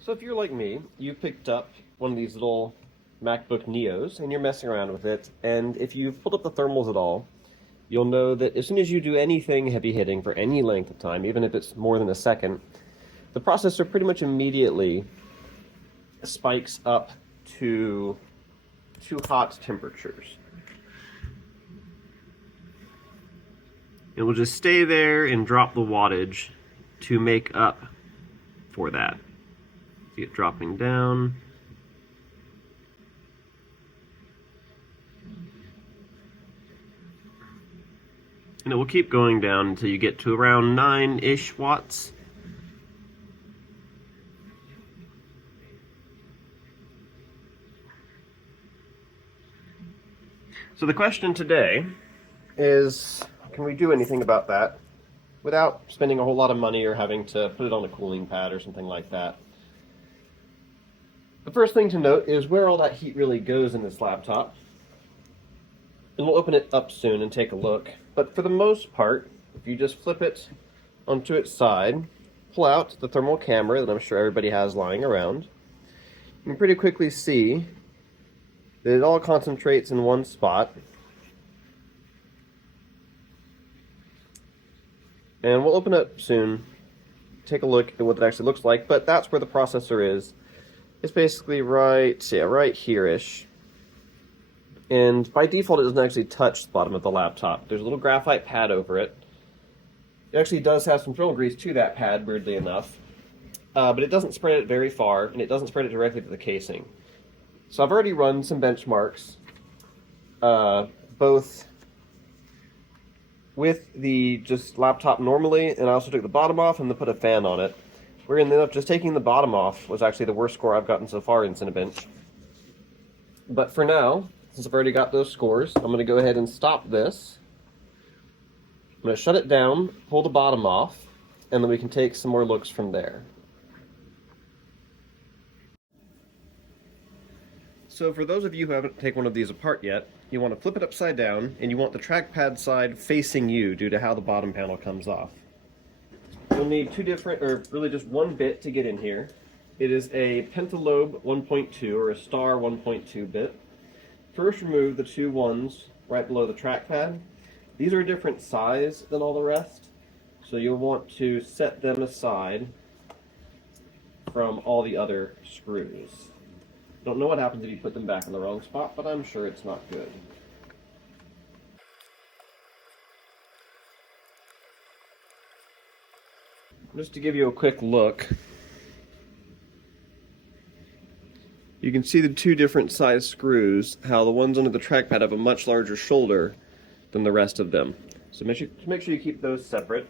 So if you're like me, you picked up one of these little MacBook Neos and you're messing around with it, and if you've pulled up the thermals at all, you'll know that as soon as you do anything heavy hitting for any length of time, even if it's more than a second, the processor pretty much immediately spikes up to too hot temperatures. It will just stay there and drop the wattage to make up for that. See it dropping down. And it will keep going down until you get to around 9-ish watts. So the question today is, can we do anything about that without spending a whole lot of money or having to put it on a cooling pad or something like that? The first thing to note is where all that heat really goes in this laptop. And we'll open it up soon and take a look. But for the most part, if you just flip it onto its side, pull out the thermal camera that I'm sure everybody has lying around, you can pretty quickly see that it all concentrates in one spot. And we'll open it up soon, take a look at what it actually looks like, but that's where the processor is. It's basically right here-ish. And by default, it doesn't actually touch the bottom of the laptop. There's a little graphite pad over it. It actually does have some thermal grease to that pad, weirdly enough. But it doesn't spread it very far, and it doesn't spread it directly to the casing. So I've already run some benchmarks, both with the just laptop normally, and I also took the bottom off and then put a fan on it. We're going to end up just taking the bottom off was actually the worst score I've gotten so far in Cinebench. But for now, since I've already got those scores, I'm going to go ahead and stop this. I'm going to shut it down, pull the bottom off, and then we can take some more looks from there. So for those of you who haven't taken one of these apart yet, you want to flip it upside down, and you want the trackpad side facing you due to how the bottom panel comes off. You'll need two different, or really just one bit to get in here. It is a Pentalobe 1.2 or a Star 1.2 bit. First, remove the two ones right below the trackpad. These are a different size than all the rest, so you'll want to set them aside from all the other screws. Don't know what happens if you put them back in the wrong spot, but I'm sure it's not good. Just to give you a quick look, you can see the two different size screws, how the ones under the trackpad have a much larger shoulder than the rest of them. So make sure you keep those separate.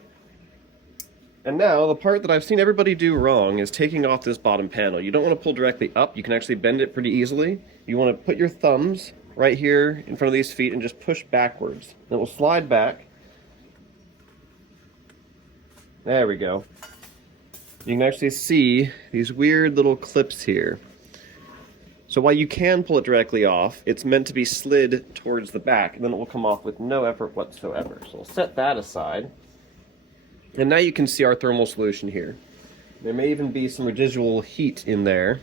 And now, the part that I've seen everybody do wrong is taking off this bottom panel. You don't want to pull directly up, you can actually bend it pretty easily. You want to put your thumbs right here in front of these feet and just push backwards. And it will slide back. There we go. You can actually see these weird little clips here. So while you can pull it directly off, it's meant to be slid towards the back, and then it will come off with no effort whatsoever. So we'll set that aside. And now you can see our thermal solution here. There may even be some residual heat in there.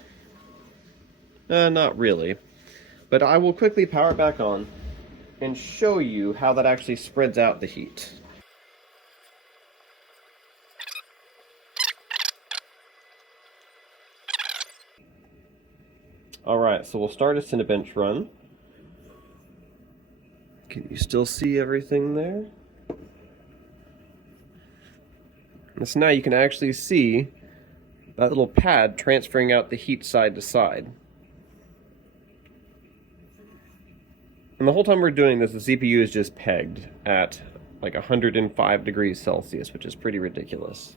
Not really. But I will quickly power it back on and show you how that actually spreads out the heat. Alright, so we'll start a Cinebench run. Can you still see everything there? And so now you can actually see that little pad transferring out the heat side to side. And the whole time we're doing this, the CPU is just pegged at like 105 degrees Celsius, which is pretty ridiculous.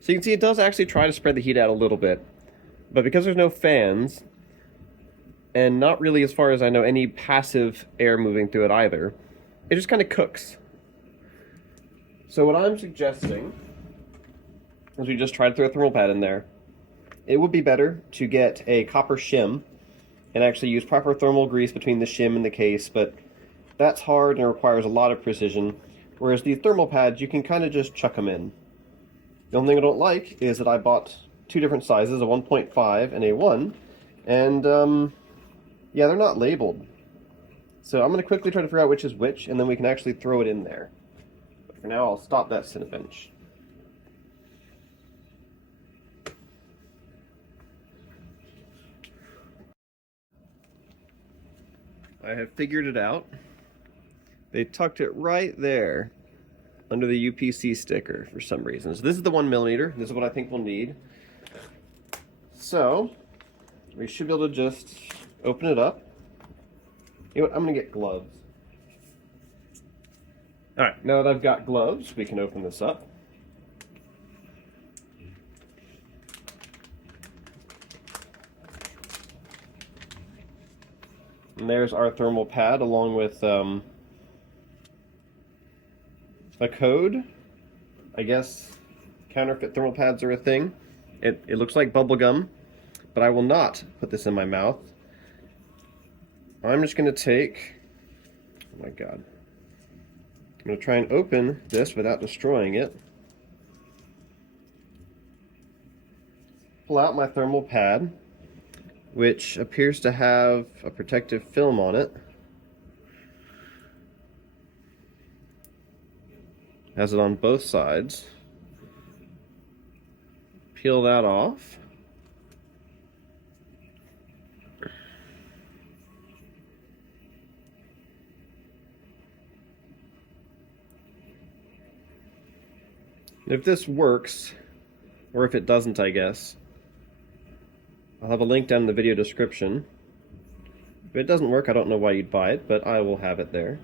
So you can see it does actually try to spread the heat out a little bit, but because there's no fans, and not really, as far as I know, any passive air moving through it either, it just kind of cooks. So what I'm suggesting, as we just tried to throw a thermal pad in there, it would be better to get a copper shim and actually use proper thermal grease between the shim and the case, but that's hard and requires a lot of precision, whereas these thermal pads, you can kind of just chuck them in. The only thing I don't like is that I bought two different sizes, a 1.5 and a 1, and yeah, they're not labeled. So I'm going to quickly try to figure out which is which, and then we can actually throw it in there. But for now, I'll stop that Cinebench. I have figured it out. They tucked it right there under the UPC sticker for some reason. So this is the 1mm. This is what I think we'll need. So we should be able to just open it up. You know what? I'm going to get gloves. All right, now that I've got gloves, we can open this up. And there's our thermal pad along with a code. I guess counterfeit thermal pads are a thing. It looks like bubble gum, but I will not put this in my mouth. I'm just going to take, oh my god, I'm going to try and open this without destroying it. Pull out my thermal pad, which appears to have a protective film on it. Has it on both sides. Peel that off. If this works, or if it doesn't, I guess, I'll have a link down in the video description. If it doesn't work, I don't know why you'd buy it, but I will have it there.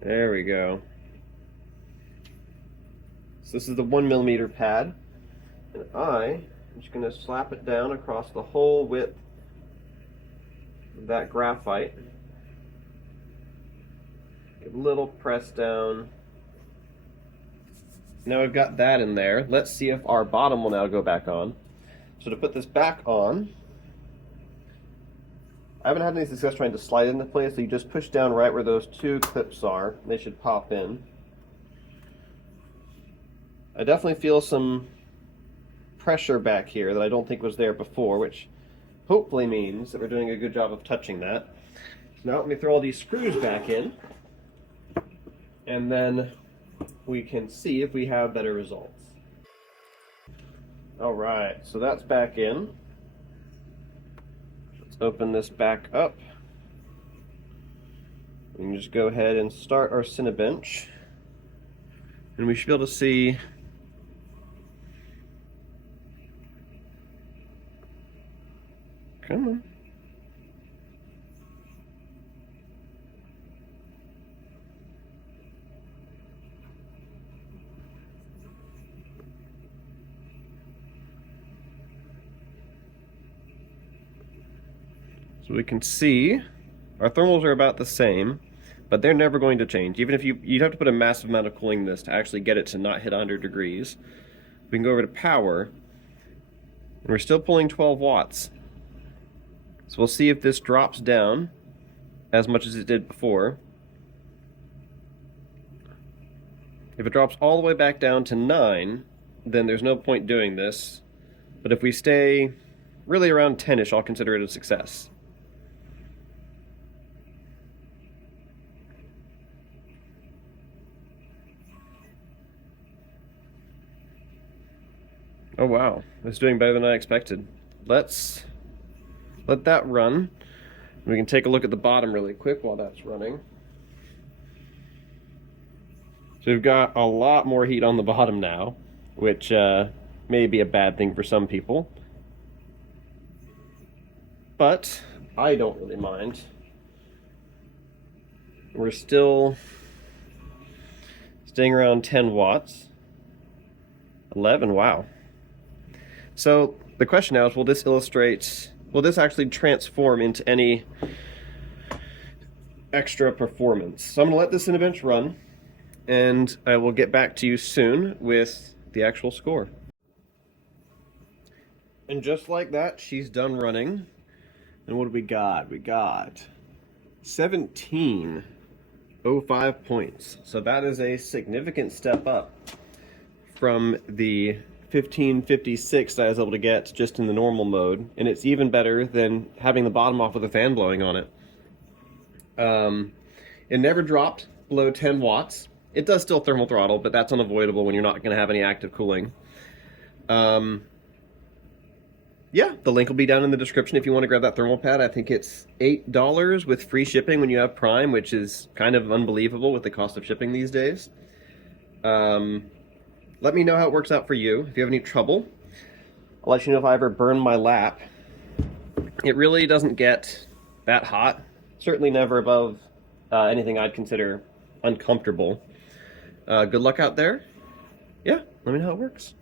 There we go. So this is the 1mm pad, and I'm just going to slap it down across the whole width of that graphite. Give a little press down. Now we've got that in there. Let's see if our bottom will now go back on. So to put this back on, I haven't had any success trying to slide it into place, so you just push down right where those two clips are. They should pop in. I definitely feel some pressure back here that I don't think was there before, which hopefully means that we're doing a good job of touching that. So now let me throw all these screws back in, and then we can see if we have better results. Alright, so that's back in. Let's open this back up. We can just go ahead and start our Cinebench. And we should be able to see come on. So we can see our thermals are about the same, but they're never going to change. Even if you'd have to put a massive amount of cooling in this to actually get it to not hit 100 degrees. We can go over to power, and we're still pulling 12 watts. So we'll see if this drops down as much as it did before. If it drops all the way back down to 9, then there's no point doing this. But if we stay really around 10-ish, I'll consider it a success. Oh wow, it's doing better than I expected. Let's let that run. We can take a look at the bottom really quick while that's running. So we've got a lot more heat on the bottom now, which may be a bad thing for some people. But I don't really mind. We're still staying around 10 watts. 11, wow. So the question now is, will this actually transform into any extra performance? So I'm going to let this Cinebench run, and I will get back to you soon with the actual score. And just like that, she's done running. And what do we got? We got 17 0.05 points. So that is a significant step up from the 1556 that I was able to get just in the normal mode, and it's even better than having the bottom off with a fan blowing on it. It never dropped below 10 watts. It does still thermal throttle, but that's unavoidable when you're not going to have any active cooling. Yeah, the link will be down in the description if you want to grab that thermal pad. I think it's $8 with free shipping when you have Prime, which is kind of unbelievable with the cost of shipping these days. Let me know how it works out for you. If you have any trouble, I'll let you know if I ever burn my lap. It really doesn't get that hot. Certainly never above anything I'd consider uncomfortable. Good luck out there. Yeah, let me know how it works.